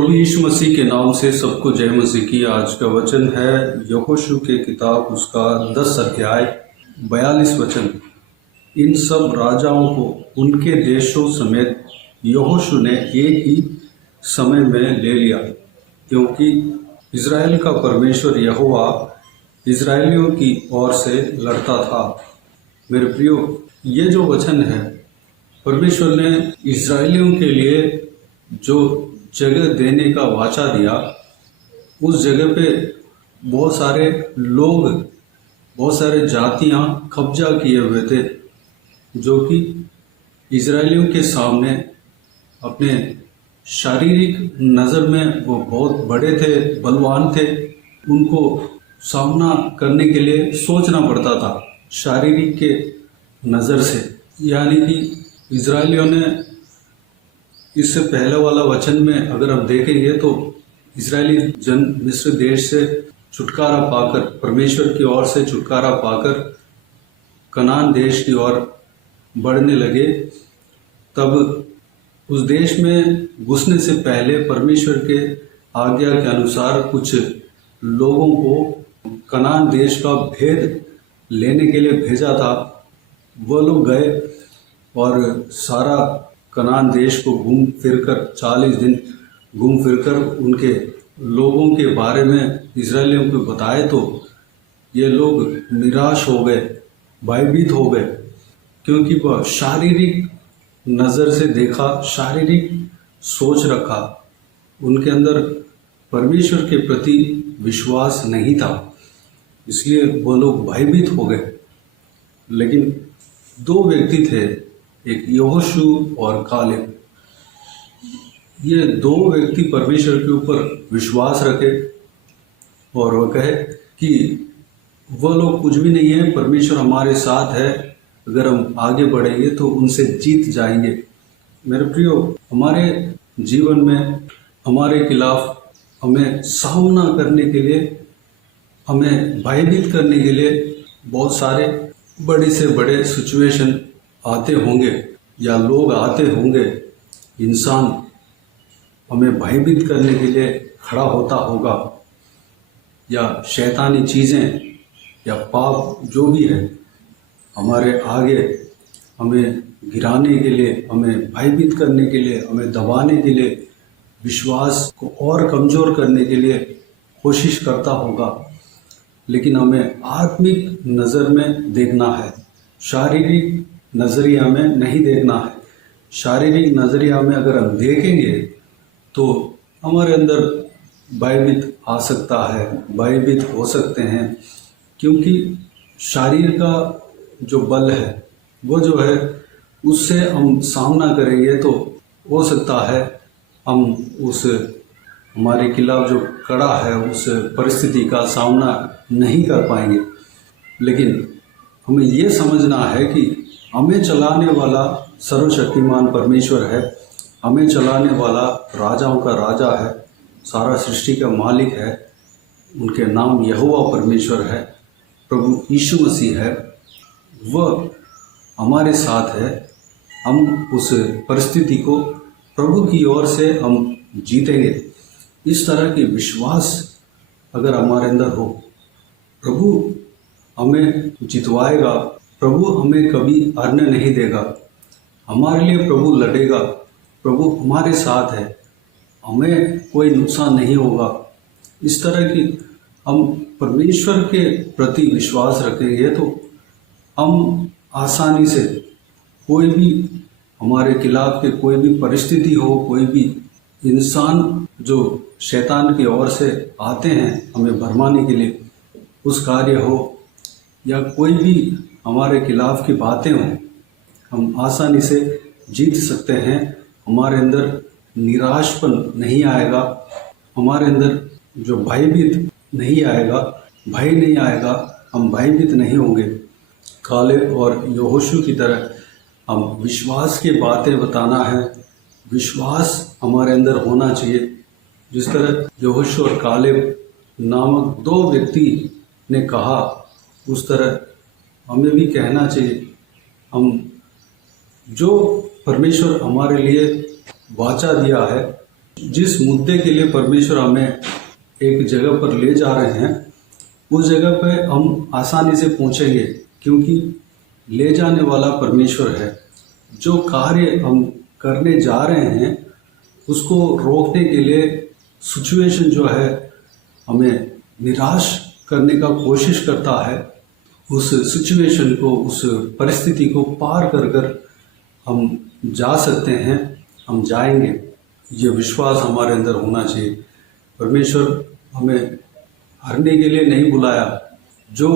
प्रभु यीशु मसीह के नाम से सबको जय मसीह की। आज का वचन है यहोशू के किताब उसका 10 अध्याय 42 वचन। इन सब राजाओं को उनके देशों समेत यहोशू ने एक ही समय में ले लिया, क्योंकि इज़राइल का परमेश्वर यहोवा इज़राइलियों की ओर से लड़ता था। मेरे प्रियो, ये जो वचन है, परमेश्वर ने इज़राइलियों के लिए जो जगह देने का वाचा दिया, उस जगह पे बहुत सारे लोग, बहुत सारे जातियां कब्जा किए हुए थे, जो कि इज़राइलियों के सामने अपने शारीरिक नज़र में वो बहुत बड़े थे, बलवान थे। उनको सामना करने के लिए सोचना पड़ता था शारीरिक के नज़र से। यानी कि इज़राइलियों ने, इससे पहले वाला वचन में अगर हम देखेंगे तो इज़राइली जन मिस्र देश से छुटकारा पाकर, परमेश्वर की ओर से छुटकारा पाकर कनान देश की ओर बढ़ने लगे। तब उस देश में घुसने से पहले परमेश्वर के आज्ञा के अनुसार कुछ लोगों को कनान देश का भेद लेने के लिए भेजा था। वो लोग गए और सारा कनान देश को घूम फिरकर 40 दिन घूम फिरकर उनके लोगों के बारे में इज़राइलियों को बताए, तो ये लोग निराश हो गए, भयभीत हो गए, क्योंकि वह शारीरिक नज़र से देखा, शारीरिक सोच रखा, उनके अंदर परमेश्वर के प्रति विश्वास नहीं था, इसलिए वो लोग भयभीत हो गए। लेकिन दो व्यक्ति थे, एक यहोशू और कालेब। ये दो व्यक्ति परमेश्वर के ऊपर विश्वास रखे और वह कहे कि वह लोग कुछ भी नहीं है, परमेश्वर हमारे साथ है, अगर हम आगे बढ़ेंगे तो उनसे जीत जाएंगे। मेरे प्रियो, हमारे जीवन में हमारे खिलाफ हमें सामना करने के लिए, हमें भयभीत करने के लिए बहुत सारे बड़े से बड़े सिचुएशन आते होंगे या लोग आते होंगे। इंसान हमें भयभीत करने के लिए खड़ा होता होगा, या शैतानी चीज़ें या पाप जो भी है हमारे आगे हमें गिराने के लिए, हमें भयभीत करने के लिए, हमें दबाने के लिए, विश्वास को और कमज़ोर करने के लिए कोशिश करता होगा। लेकिन हमें आत्मिक नज़र में देखना है, शारीरिक नज़रिया में नहीं देखना है। शारीरिक नज़रिया में अगर हम देखेंगे तो हमारे अंदर भयभीत आ सकता है, भयभीत हो सकते हैं, क्योंकि शरीर का जो बल है वो जो है उससे हम सामना करेंगे तो हो सकता है हम उस हमारे खिलाफ जो खड़ा है उस परिस्थिति का सामना नहीं कर पाएंगे। लेकिन हमें ये समझना है कि हमें चलाने वाला सर्वशक्तिमान परमेश्वर है, हमें चलाने वाला राजाओं का राजा है, सारा सृष्टि का मालिक है। उनके नाम यहोवा परमेश्वर है, प्रभु यीशु मसीह है। वह हमारे साथ है। हम उस परिस्थिति को प्रभु की ओर से हम जीतेंगे। इस तरह की विश्वास अगर हमारे अंदर हो, प्रभु हमें जितवाएगा, प्रभु हमें कभी हारने नहीं देगा, हमारे लिए प्रभु लड़ेगा, प्रभु हमारे साथ है, हमें कोई नुकसान नहीं होगा। इस तरह की हम परमेश्वर के प्रति विश्वास रखेंगे तो हम आसानी से कोई भी हमारे खिलाफ के कोई भी परिस्थिति हो, कोई भी इंसान जो शैतान की ओर से आते हैं हमें भरमाने के लिए, उस कार्य हो या कोई भी हमारे खिलाफ की बातें हों, हम आसानी से जीत सकते हैं। हमारे अंदर निराशपन नहीं आएगा, हमारे अंदर जो भयभीत नहीं आएगा, भय नहीं आएगा, हम भयभीत नहीं होंगे। कालेब और यहोशू की तरह हम विश्वास की बातें बताना है, विश्वास हमारे अंदर होना चाहिए। जिस तरह यहोशू और कालेब नामक दो व्यक्ति ने कहा, उस तरह हमें भी कहना चाहिए। हम जो परमेश्वर हमारे लिए वाचा दिया है, जिस मुद्दे के लिए परमेश्वर हमें एक जगह पर ले जा रहे हैं, उस जगह पे हम आसानी से पहुंचेंगे, क्योंकि ले जाने वाला परमेश्वर है। जो कार्य हम करने जा रहे हैं उसको रोकने के लिए सिचुएशन जो है हमें निराश करने का कोशिश करता है, उस सिचुएशन को, उस परिस्थिति को पार कर कर हम जा सकते हैं, हम जाएंगे। ये विश्वास हमारे अंदर होना चाहिए। परमेश्वर हमें हारने के लिए नहीं बुलाया। जो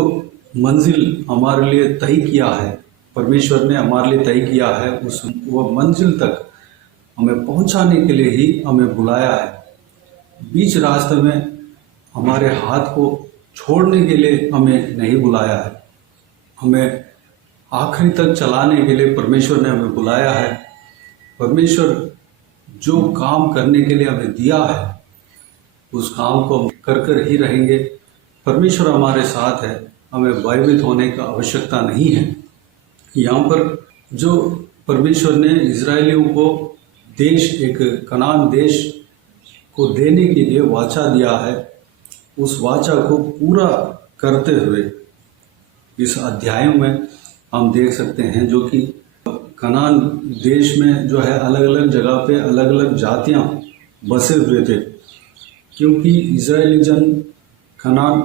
मंजिल हमारे लिए तय किया है, परमेश्वर ने हमारे लिए तय किया है, उस वह मंजिल तक हमें पहुंचाने के लिए ही हमें बुलाया है। बीच रास्ते में हमारे हाथ को छोड़ने के लिए हमें नहीं बुलाया है। हमें आखिरी तक चलाने के लिए परमेश्वर ने हमें बुलाया है। परमेश्वर जो काम करने के लिए हमें दिया है, उस काम को हम कर ही रहेंगे। परमेश्वर हमारे साथ है, हमें भयभीत होने का आवश्यकता नहीं है। यहाँ पर जो परमेश्वर ने इजरायलियों को देश, एक कनान देश को देने के लिए वाचा दिया है, उस वाचा को पूरा करते हुए इस अध्याय में हम देख सकते हैं, जो कि कनान देश में जो है अलग अलग जगह पे अलग अलग जातियां बसे हुए थे, क्योंकि इजरायली जन कनान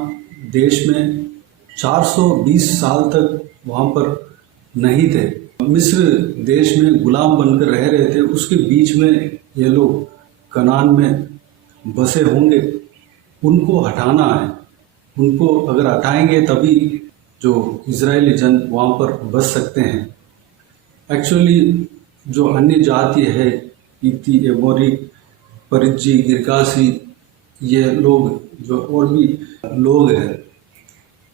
देश में 420 साल तक वहाँ पर नहीं थे। मिस्र देश में गुलाम बनकर रह रहे थे, उसके बीच में ये लोग कनान में बसे होंगे। उनको हटाना है, उनको अगर हटाएंगे तभी जो इजरायली जन वहाँ पर बस सकते हैं। एक्चुअली जो अन्य जाति है, इती, एमोरी, परिज्जी, गिरगासी, ये लोग जो और भी लोग हैं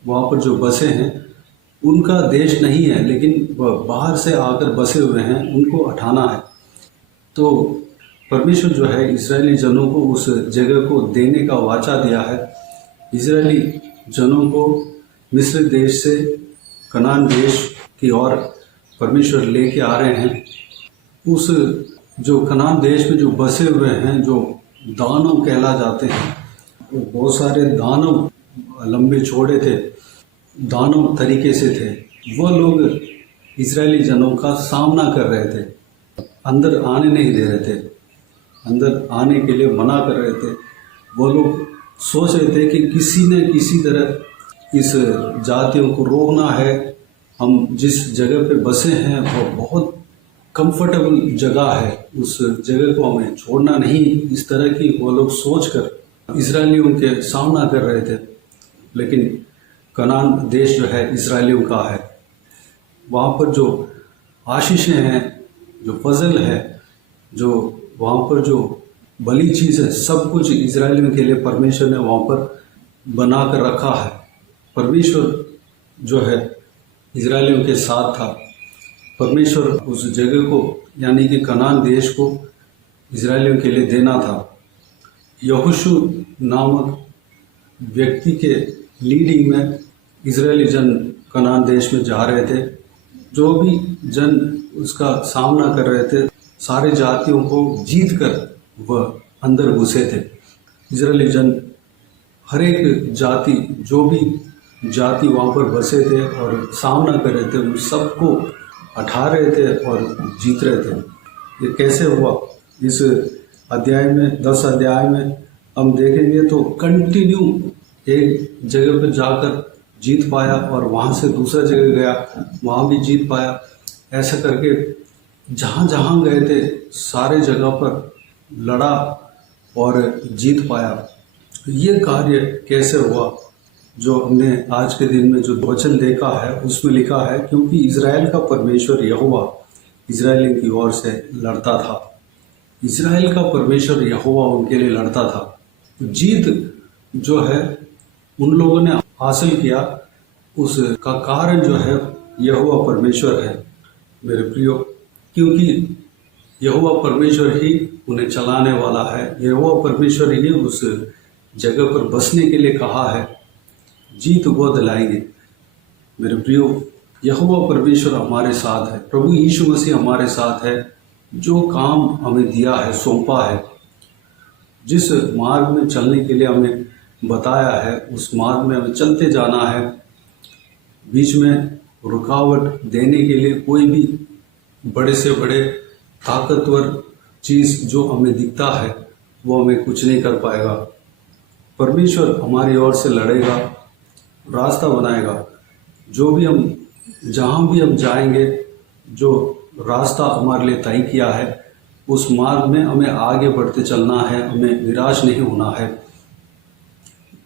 वहाँ पर जो बसे हैं, उनका देश नहीं है, लेकिन वह बाहर से आकर बसे हुए हैं, उनको हटाना है। तो परमेश्वर जो है इजरायली जनों को उस जगह को देने का वाचा दिया है। इजरायली जनों को मिस्र देश से कनान देश की ओर परमेश्वर लेके आ रहे हैं। उस जो कनान देश में जो बसे हुए हैं, जो दानव कहला जाते हैं, वो बहुत सारे दानव, लंबे चौड़े थे, दानव तरीके से थे। वो लोग इजरायली जनों का सामना कर रहे थे, अंदर आने नहीं दे रहे थे, अंदर आने के लिए मना कर रहे थे। वो लोग सोच रहे थे कि किसी न किसी तरह इस जातियों को रोकना है। हम जिस जगह पे बसे हैं वो बहुत कंफर्टेबल जगह है, उस जगह को हमें छोड़ना नहीं। इस तरह की वो लोग सोचकर इजरायलियों के सामना कर रहे थे। लेकिन कनान देश जो है इजरायलियों का है। वहाँ पर जो आशीषें हैं, जो फजल है, जो वहाँ पर जो भली चीज़ है, सब कुछ इजरायलियों के लिए परमेश्वर ने वहाँ पर बना कर रखा है। परमेश्वर जो है इजरायलियों के साथ था। परमेश्वर उस जगह को, यानी कि कनान देश को इजरायलियों के लिए देना था। यहोशू नामक व्यक्ति के लीडिंग में इजरायली जन कनान देश में जा रहे थे। जो भी जन उसका सामना कर रहे थे, सारे जातियों को जीत कर वह अंदर घुसे थे। इजरायली जन हर एक जाति, जो भी जाति वहाँ पर बसे थे और सामना कर रहे थे, उन सबको हटा रहे थे और जीत रहे थे। ये कैसे हुआ? इस अध्याय में, 10 अध्याय में हम देखेंगे तो कंटिन्यू एक जगह पर जाकर जीत पाया और वहाँ से दूसरा जगह गया, वहाँ भी जीत पाया। ऐसा करके जहाँ जहाँ गए थे सारे जगह पर लड़ा और जीत पाया। ये कार्य कैसे हुआ? जो हमने आज के दिन में जो वचन देखा है उसमें लिखा है, क्योंकि इजराइल का परमेश्वर यहोवा इजराइलियों की ओर से लड़ता था। इजराइल का परमेश्वर यहोवा उनके लिए लड़ता था। जीत जो है उन लोगों ने हासिल किया, उसका कारण जो है यहोवा परमेश्वर है मेरे प्रियो, क्योंकि यहोवा परमेश्वर ही उन्हें चलाने वाला है। यहोवा परमेश्वर ही उस जगह पर बसने के लिए कहा है। जीत वो दिलाएंगे मेरे प्रियो। यहोवा परमेश्वर हमारे साथ है, प्रभु यीशु मसीह हमारे साथ है। जो काम हमें दिया है, सौंपा है, जिस मार्ग में चलने के लिए हमें बताया है उस मार्ग में हमें चलते जाना है। बीच में रुकावट देने के लिए कोई भी बड़े से बड़े ताकतवर चीज़ जो हमें दिखता है वो हमें कुछ नहीं कर पाएगा। परमेश्वर हमारी ओर से लड़ेगा, रास्ता बनाएगा। जो भी हम जहाँ भी हम जाएंगे, जो रास्ता हमारे लिए तय किया है उस मार्ग में हमें आगे बढ़ते चलना है, हमें निराश नहीं होना है।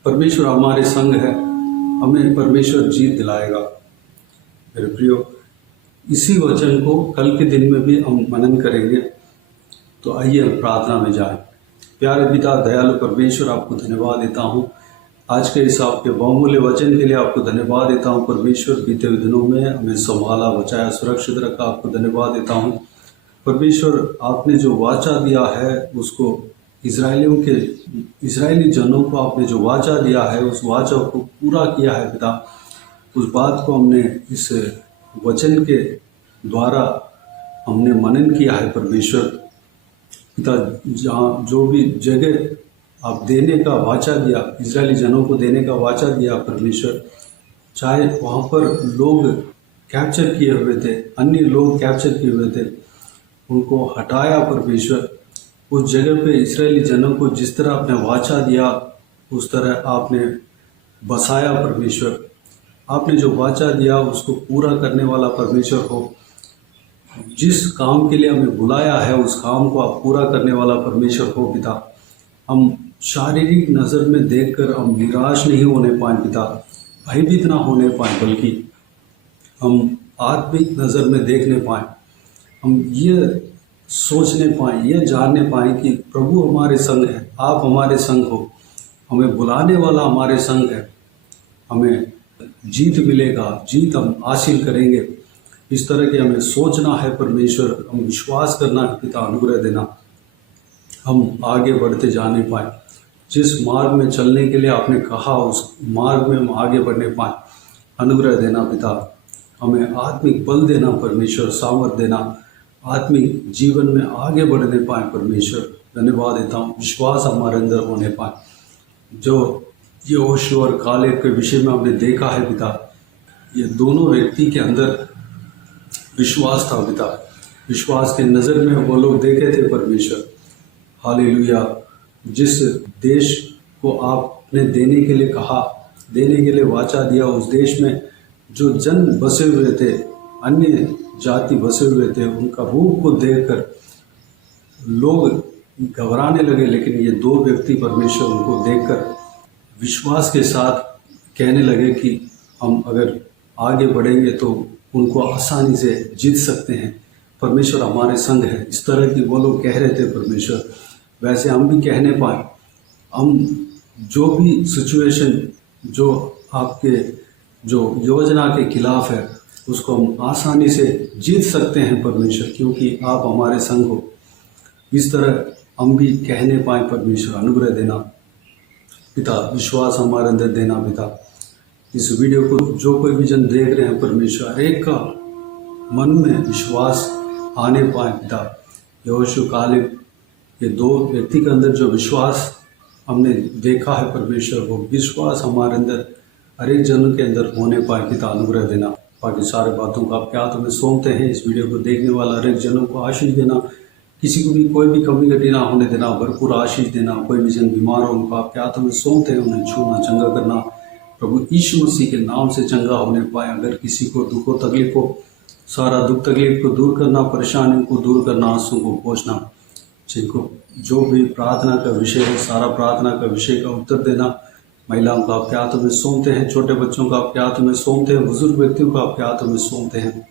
परमेश्वर हमारे संग है, हमें परमेश्वर जीत दिलाएगा। मेरे प्रियो, इसी वचन को कल के दिन में भी हम मनन करेंगे। तो आइए हम प्रार्थना में जाएं। प्यारे पिता दयालु परमेश्वर, आपको धन्यवाद देता हूँ आज के इस आपके बहुमूल्य वचन के लिए। आपको धन्यवाद देता हूँ परमेश्वर, बीते हुए दिनों में हमें संभाला, बचाया, सुरक्षित रखा। आपको धन्यवाद देता हूँ परमेश्वर, आपने जो वाचा दिया है उसको इजरायली जनों को आपने जो वाचा दिया है उस वाचा को पूरा किया है पिता। उस बात को हमने इस वचन के द्वारा हमने मनन किया है परमेश्वर पिता। जहाँ जो भी जगह आप देने का वाचा दिया, इजरायली जनों को देने का वाचा दिया परमेश्वर, चाहे वहाँ पर लोग कैप्चर किए हुए थे, अन्य लोग कैप्चर किए हुए थे, उनको हटाया परमेश्वर। उस जगह पे इजरायली जनों को जिस तरह आपने वाचा दिया उस तरह आपने बसाया परमेश्वर। आपने जो वाचा दिया उसको पूरा करने वाला परमेश्वर हो। जिस काम के लिए हमें बुलाया है उस काम को आप पूरा करने वाला परमेश्वर हो पिता। हम शारीरिक नज़र में देखकर हम निराश नहीं होने पाए पिता, भयभीत ना होने पाए, बल्कि हम आत्मिक नज़र में देखने पाए, हम ये सोचने पाए, ये जानने पाए कि प्रभु हमारे संग है, आप हमारे संग हो, हमें बुलाने वाला हमारे संग है, हमें जीत मिलेगा, जीत हम हासिल करेंगे। इस तरह के हमें सोचना है परमेश्वर, हम विश्वास करना है पिता, अनुग्रह देना, हम आगे बढ़ते जाने पाए। जिस मार्ग में चलने के लिए आपने कहा उस मार्ग में हम आगे बढ़ने पाए, अनुग्रह देना पिता। हमें आत्मिक बल देना परमेश्वर, सामर्थ देना, आत्मिक जीवन में आगे बढ़ने पाए परमेश्वर। धन्यवाद देता हूँ, विश्वास हमारे अंदर होने पाए। जो यहोशू और कालेब के विषय में हमने देखा है पिता, ये दोनों व्यक्ति के अंदर विश्वास था पिता। विश्वास के नज़र में वो लोग देखे थे परमेश्वर। हालेलुया। जिस देश को आपने देने के लिए कहा, देने के लिए वाचा दिया, उस देश में जो जन बसे हुए थे, अन्य जाति बसे हुए थे, उनका रूप को देखकर लोग घबराने लगे। लेकिन ये दो व्यक्ति परमेश्वर उनको देखकर विश्वास के साथ कहने लगे कि हम अगर आगे बढ़ेंगे तो उनको आसानी से जीत सकते हैं, परमेश्वर हमारे संग है। इस तरह की वो लोग कह रहे थे परमेश्वर, वैसे हम भी कहने पाए। हम जो भी सिचुएशन जो आपके जो योजना के खिलाफ है उसको हम आसानी से जीत सकते हैं परमेश्वर, क्योंकि आप हमारे संग हो। इस तरह हम भी कहने पाए परमेश्वर, अनुग्रह देना पिता, विश्वास हमारे अंदर देना पिता। इस वीडियो को जो कोई भी जन देख रहे हैं परमेश्वर, हर एक का मन में विश्वास आने पाए पिता। यहोशू कालेब, ये दो व्यक्ति के अंदर जो विश्वास हमने देखा है परमेश्वर, वो विश्वास हमारे अंदर हर एक जन के अंदर होने पाए पिता, अनुग्रह देना। बाकी सारे बातों को आपके हाथों में सौंपते हैं। इस वीडियो को देखने वाला हर एक जनों को आशीष देना, किसी को भी कोई भी कमी घटी ना होने देना, भरपूर आशीष देना। कोई भी जन बीमार हो उनको आपके हाथों में सौंपते हैं, उन्हें छूना, चंगा करना, प्रभु यीशु मसीह के नाम से चंगा होने पाए। अगर किसी को दुख हो, तकलीफ हो, सारा दुख तकलीफ को दूर करना, परेशानियों को दूर करना, आंसुओं को पोंछना। जिनको जो भी प्रार्थना का विषय है, सारा प्रार्थना का विषय का उत्तर देना। महिलाओं को आपके हाथों में सौंपते हैं, छोटे बच्चों को आपके हाथों में सौंपते हैं, बुजुर्ग व्यक्तियों को आपके हाथों में सौंपते हैं।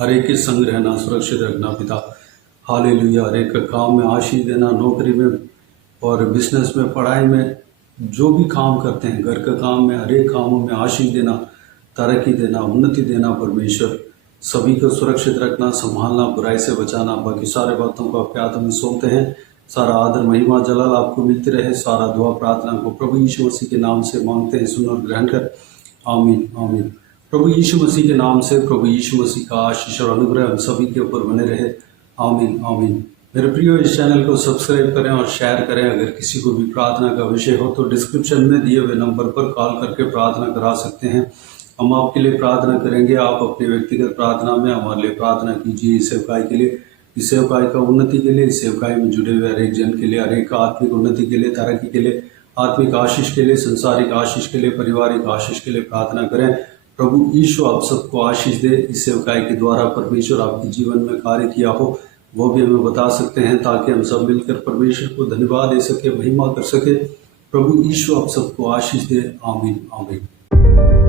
हर एक के संग रहना, सुरक्षित रखना पिता। हालेलुया। हर एक का काम में आशीष देना, नौकरी में और बिजनेस में, पढ़ाई में, जो भी काम करते हैं, घर का काम में, हर एक कामों में आशीष देना, तरक्की देना, उन्नति देना परमेश्वर। सभी को सुरक्षित रखना, संभालना, बुराई से बचाना। बाकी सारे बातों को आपके हाथों में सौंपते हैं। सारा आदर, महिमा, जलाल आपको मिलती रहे। सारा दुआ प्रार्थना को प्रभु यीशु मसीह के नाम से मांगते हैं, सुन और ग्रहण कर। आमीन आमीन। प्रभु यीशु मसीह के नाम से, प्रभु यीशु मसीह का आशीष और अनुग्रह हम सभी के ऊपर बने रहे। आमीन आमीन। मेरे प्रियो, इस चैनल को सब्सक्राइब करें और शेयर करें। अगर किसी को भी प्रार्थना का विषय हो तो डिस्क्रिप्शन में दिए हुए नंबर पर कॉल करके प्रार्थना करा सकते हैं। हम आपके लिए प्रार्थना करेंगे। आप अपने व्यक्तिगत प्रार्थना में हमारे लिए प्रार्थना कीजिए। इस सेवकाई के लिए, इस सेवकाई का उन्नति के लिए, इस सेवकाई में जुड़े हुए हर एक जन के लिए, हर एक आत्मिक उन्नति के लिए, तरक्की के लिए, आत्मिक आशीष के लिए, संसारिक आशीष के लिए, पारिवारिक आशीष के लिए प्रार्थना करें। प्रभु यीशु आप सबको आशीष दे। इस सेवकाई के द्वारा परमेश्वर आपके जीवन में कार्य किया हो वो भी हमें बता सकते हैं, ताकि हम सब मिलकर परमेश्वर को धन्यवाद दे सके, महिमा कर सके। प्रभु यीशु आप सबको आशीष दे। आमीन आमीन।